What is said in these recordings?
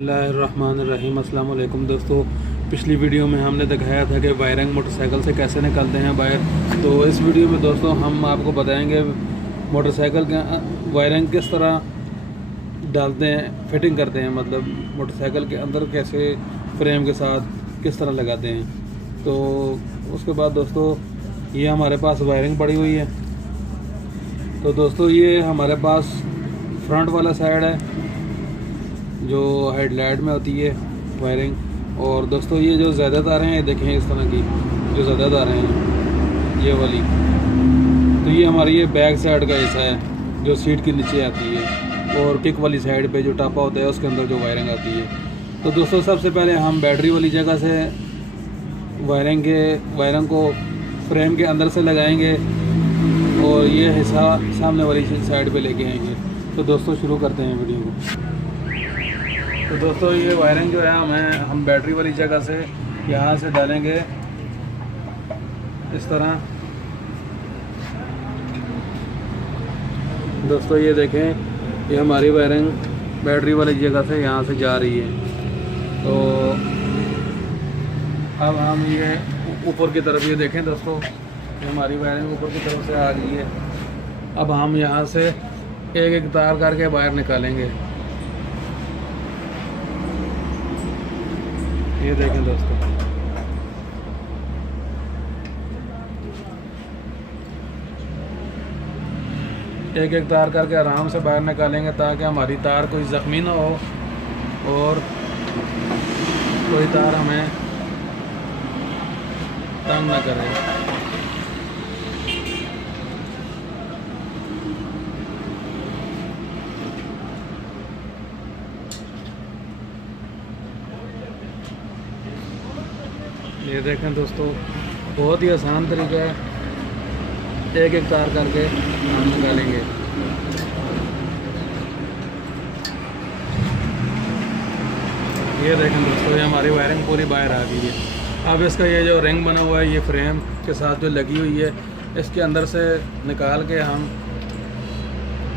बिस्मिल्लाहिर्रहमानिर्रहीम। अस्सलाम वालेकुम दोस्तों, पिछली वीडियो में हमने दिखाया था कि वायरिंग मोटरसाइकिल से कैसे निकालते हैं बाहर। तो इस वीडियो में दोस्तों हम आपको बताएंगे मोटरसाइकिल के वायरिंग किस तरह डालते हैं, फिटिंग करते हैं, मतलब मोटरसाइकिल के अंदर कैसे फ्रेम के साथ किस तरह लगाते हैं। तो उसके बाद दोस्तों ये हमारे पास वायरिंग पड़ी हुई है। तो दोस्तों ये हमारे पास फ्रंट वाला साइड है जो हेडलाइट में होती है वायरिंग। और दोस्तों ये जो ज़्यादा तारें हैं देखें, इस तरह की जो ज़्यादा तारें हैं ये वाली, तो ये हमारी ये बैक साइड का हिस्सा है जो सीट के नीचे आती है। और किक वाली साइड पे जो टापा होता है उसके अंदर जो वायरिंग आती है। तो दोस्तों सबसे पहले हम बैटरी वाली जगह से वायरिंग को फ्रेम के अंदर से लगाएंगे और ये हिस्सा सामने वाली साइड पे लेके आएंगे। तो दोस्तों शुरू करते हैं वीडियो को। तो दोस्तों ये वायरिंग जो है हम बैटरी वाली जगह से यहाँ से डालेंगे इस तरह। दोस्तों ये देखें, ये हमारी वायरिंग बैटरी वाली जगह से यहाँ से जा रही है। तो अब हम ये ऊपर की तरफ, ये देखें दोस्तों, ये हमारी वायरिंग ऊपर की तरफ से आ गई है। अब हम यहाँ से एक एक तार करके वायर निकालेंगे। ये देखें दोस्तों, एक एक तार करके आराम से बाहर निकालेंगे ताकि हमारी तार कोई ज़ख्मी ना हो और कोई तार हमें तंग ना करे। ये देखें दोस्तों, बहुत ही आसान तरीका है, एक एक तार करके हम निकालेंगे। ये देखें दोस्तों, ये हमारी वायरिंग पूरी बाहर आ गई है। अब इसका ये जो रिंग बना हुआ है, ये फ्रेम के साथ जो लगी हुई है, इसके अंदर से निकाल के हम,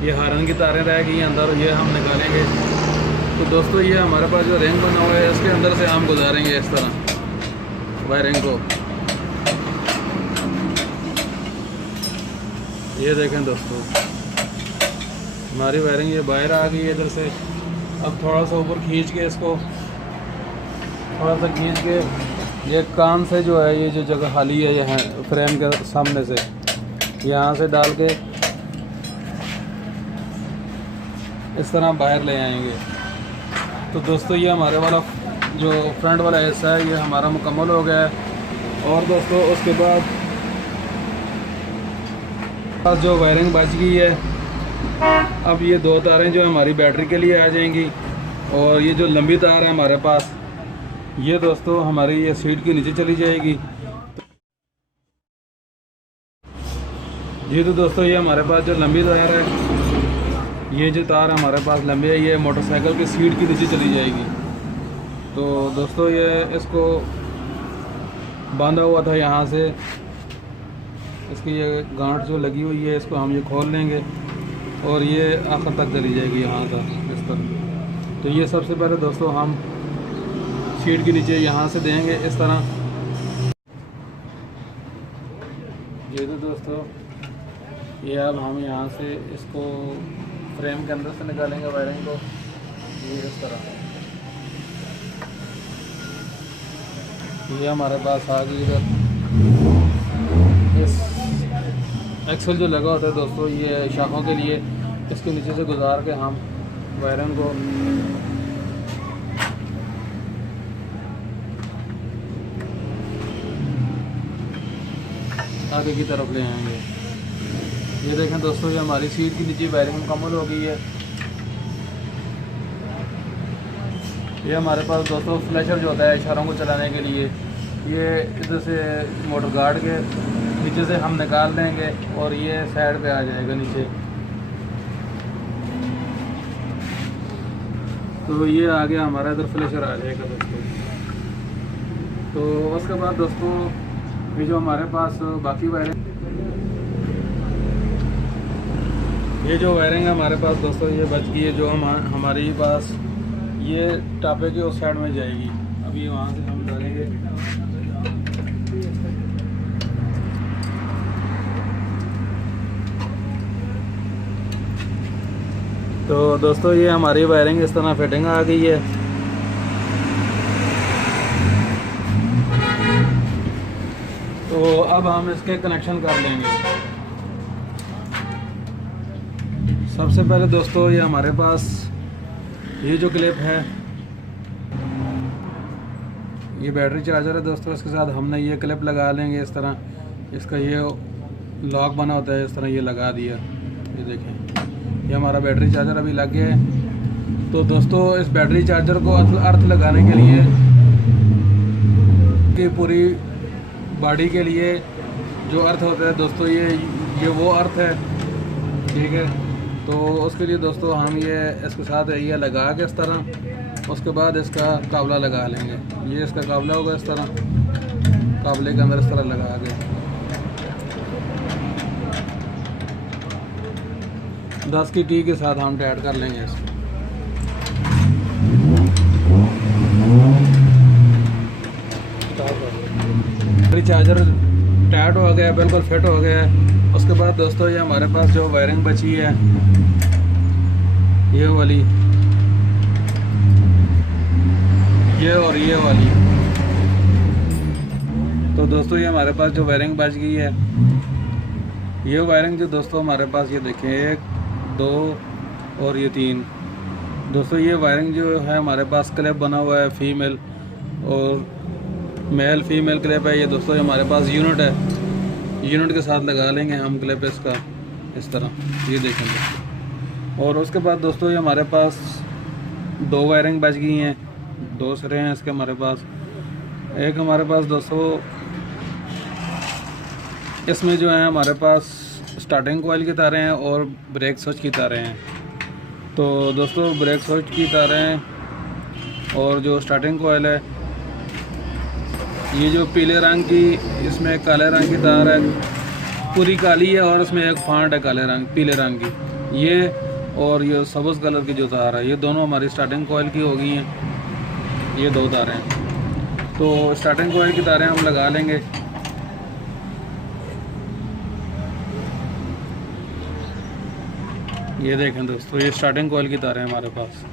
ये हारन की तारें रह गई हैं अंदर, ये हम निकालेंगे। तो दोस्तों ये हमारे पास जो रिंग बना हुआ है, इसके अंदर से हम गुजारेंगे इस तरह वायरिंग को। ये देखें दोस्तों, हमारी वायरिंग ये बाहर आ गई है इधर से। अब थोड़ा सा ऊपर खींच के इसको, थोड़ा सा खींच के ये कान से जो है, ये जो जगह खाली है, ये है फ्रेम के सामने से, यहाँ से डाल के इस तरह बाहर ले आएंगे। तो दोस्तों ये हमारे वाला जो फ्रंट वाला हिस्सा है ये हमारा मुकम्मल हो गया है। और दोस्तों उसके बाद जो वायरिंग बच गई है, अब ये दो तारें जो हमारी बैटरी के लिए आ जाएंगी। और ये जो लंबी तार है हमारे पास, ये दोस्तों हमारी ये सीट के नीचे चली जाएगी। जी तो दोस्तों ये हमारे पास जो लंबी तार है, ये जो तार हमारे पास लंबी है, ये मोटरसाइकिल की सीट के नीचे चली जाएगी। तो दोस्तों ये इसको बांधा हुआ था यहाँ से, इसकी ये गांठ जो लगी हुई है, इसको हम ये खोल लेंगे और ये आखिर तक चली जाएगी यहाँ तक इस तरह। तो ये सबसे पहले दोस्तों हम सीट के नीचे यहाँ से देंगे इस तरह। ये तो दोस्तों ये अब हम यहाँ से इसको फ्रेम के अंदर से निकालेंगे वायरिंग को, ये इस तरह। ये हमारे पास आ गई इधर इस एक्सल जो लगा होता है दोस्तों, ये शाखों के लिए, इसके नीचे से गुजार के हम वायरिंग को आगे की तरफ ले आएंगे। ये देखें दोस्तों, ये हमारी सीट की नीचे वायरिंग मुकम्मल हो गई है। ये हमारे पास दोस्तों फ्लैशर जो होता है इशारों को चलाने के लिए, ये इधर से मोटर गार्ड के नीचे से हम निकाल देंगे और ये साइड पे आ जाएगा नीचे। तो ये आ गया हमारा, इधर फ्लैशर आ जाएगा दोस्तों। तो उसके बाद दोस्तों ये जो हमारे पास बाकी वायरिंग, ये जो वायरिंग है हमारे पास दोस्तों ये बच गई है, जो हमारे पास ये टापे के उस साइड में जाएगी। अभी वहाँ से हम डालेंगे। तो दोस्तों ये हमारी वायरिंग इस तरह फिटिंग आ गई है। तो अब हम इसके कनेक्शन कर लेंगे। सबसे पहले दोस्तों ये हमारे पास ये जो क्लिप है, ये बैटरी चार्जर है दोस्तों। इसके साथ हमने ये क्लिप लगा लेंगे इस तरह। इसका ये लॉक बना होता है, इस तरह ये लगा दिया। ये देखें, ये हमारा बैटरी चार्जर अभी लग गया है। तो दोस्तों इस बैटरी चार्जर को अर्थ लगाने के लिए कि पूरी बॉडी के लिए जो अर्थ होता है दोस्तों, ये वो अर्थ है, ठीक है। तो उसके लिए दोस्तों हम ये इसके साथ ये लगा के इस तरह, उसके बाद इसका काबला लगा लेंगे। ये इसका काबला होगा इस तरह, काबले के अंदर इस तरह लगा के 10 की टी के साथ हम टाइट कर लेंगे इसको। चार्जर टाइट हो गया, बिल्कुल फिट हो गया है। उसके बाद दोस्तों ये हमारे पास जो वायरिंग बची है, ये वाली, ये और ये वाली। तो दोस्तों ये हमारे पास जो वायरिंग बच गई है, ये वायरिंग जो दोस्तों हमारे पास, ये देखें 1 2 और ये 3। दोस्तों ये वायरिंग जो है हमारे पास क्लिप बना हुआ है, फीमेल और मेल फीमेल क्लिप है। ये दोस्तों हमारे पास यूनिट है, यूनिट के साथ लगा लेंगे हम क्लिप इसका इस तरह, ये देखेंगे। और उसके बाद दोस्तों ये हमारे पास 2 वायरिंग बच गई हैं, 2 सिरे हैं इसके हमारे पास। एक हमारे पास दोस्तों इसमें जो है हमारे पास स्टार्टिंग कॉइल की तारें हैं और ब्रेक स्विच की तारें हैं। तो दोस्तों ब्रेक स्विच की तारें और जो स्टार्टिंग कॉइल है, ये जो पीले रंग की, इसमें काले रंग की तार है, पूरी काली है और इसमें एक फांट है काले रंग पीले रंग की। ये और ये सब्ज़ कलर की जो तार है, ये दोनों हमारी स्टार्टिंग कॉइल की हो गई हैं। ये 2 तारें हैं। तो स्टार्टिंग कॉइल की तारें हम लगा लेंगे। ये देखें दोस्तों, ये स्टार्टिंग कॉइल की तारें हमारे पास,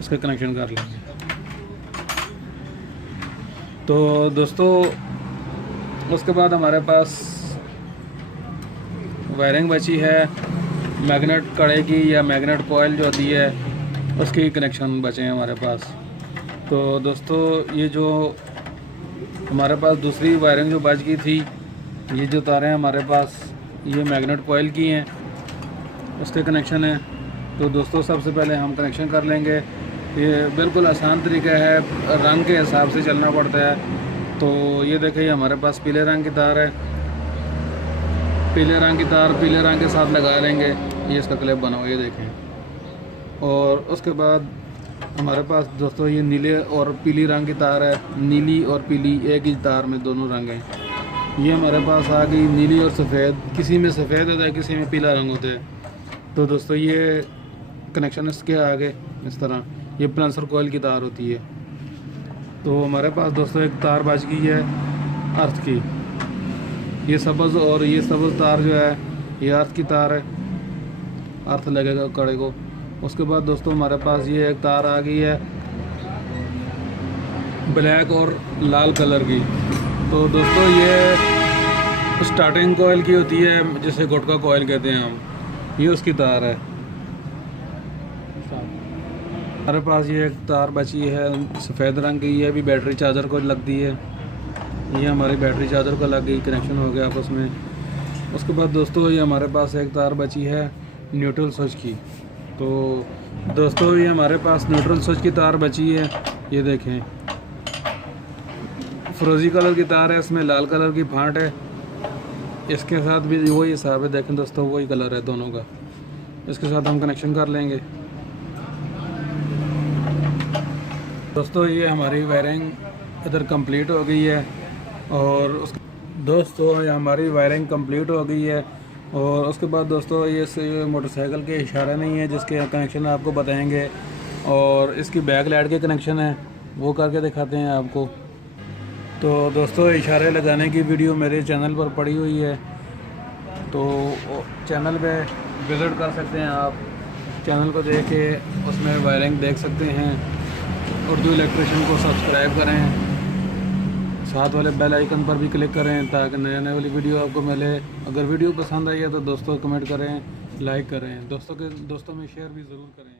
इसका कनेक्शन कर लेंगे। तो दोस्तों उसके बाद हमारे पास वायरिंग बची है मैग्नेट कड़े की या मैग्नेट कॉइल जो होती है, उसकी कनेक्शन बचे हैं हमारे पास। तो दोस्तों ये जो हमारे पास दूसरी वायरिंग जो बच गई थी, ये जो तारें हमारे पास ये मैग्नेट कॉइल की हैं, उसके कनेक्शन है। तो दोस्तों सबसे पहले हम कनेक्शन कर लेंगे। ये बिल्कुल आसान तरीका है, रंग के हिसाब से चलना पड़ता है। तो ये देखिए हमारे पास पीले रंग की तार है, पीले रंग की तार पीले रंग के साथ लगा लेंगे। ये इसका क्लिप बना हुआ, ये देखें। और उसके बाद हमारे पास दोस्तों ये नीले और पीली रंग की तार है, नीली और पीली एक ही तार में दोनों रंग हैं। ये हमारे पास आ गई नीली और सफ़ेद, किसी में सफ़ेद होता है किसी में पीला रंग होता है। तो दोस्तों ये कनेक्शन इसके आगे इस तरह, ये प्लंसर कॉइल की तार होती है। तो हमारे पास दोस्तों एक तार बच गई है अर्थ की, ये सब्ज़ और ये सब्ज़ तार जो है ये अर्थ की तार है, अर्थ लगेगा कड़े को। उसके बाद दोस्तों हमारे पास ये एक तार आ गई है ब्लैक और लाल कलर की। तो दोस्तों ये स्टार्टिंग कॉइल की होती है, जिसे गुटका कॉइल कहते हैं हम, ये उसकी तार है। हमारे पास ये एक तार बची है सफ़ेद रंग की, ये भी बैटरी चार्जर को लगती है। ये हमारी बैटरी चार्जर को लग गई, कनेक्शन हो गया आपस में। उसके बाद दोस्तों ये हमारे पास एक तार बची है न्यूट्रल स्विच की। तो दोस्तों ये हमारे पास न्यूट्रल स्विच की तार बची है, ये देखें फिरोज़ी कलर की तार है, इसमें लाल कलर की फांट है। इसके साथ भी वही हिसाब है, देखें दोस्तों वही कलर है दोनों का। इसके साथ हम कनेक्शन कर लेंगे। दोस्तों ये हमारी वायरिंग इधर कंप्लीट हो गई है और दोस्तों ये हमारी वायरिंग कंप्लीट हो गई है। और उसके बाद दोस्तों ये मोटरसाइकिल के इशारे नहीं है जिसके कनेक्शन आपको बताएंगे। और इसकी बैक लाइट के कनेक्शन है वो करके दिखाते हैं आपको। तो दोस्तों इशारे लगाने की वीडियो मेरे चैनल पर पड़ी हुई है, तो चैनल पे विज़िट कर सकते हैं आप। चैनल को देख के उसमें वायरिंग देख सकते हैं। उर्दू इलेक्ट्रिशियन को सब्सक्राइब करें, साथ वाले बेल आइकन पर भी क्लिक करें ताकि नए नए वाली वीडियो आपको मिले। अगर वीडियो पसंद आई है तो दोस्तों कमेंट करें, लाइक करें, दोस्तों में शेयर भी ज़रूर करें।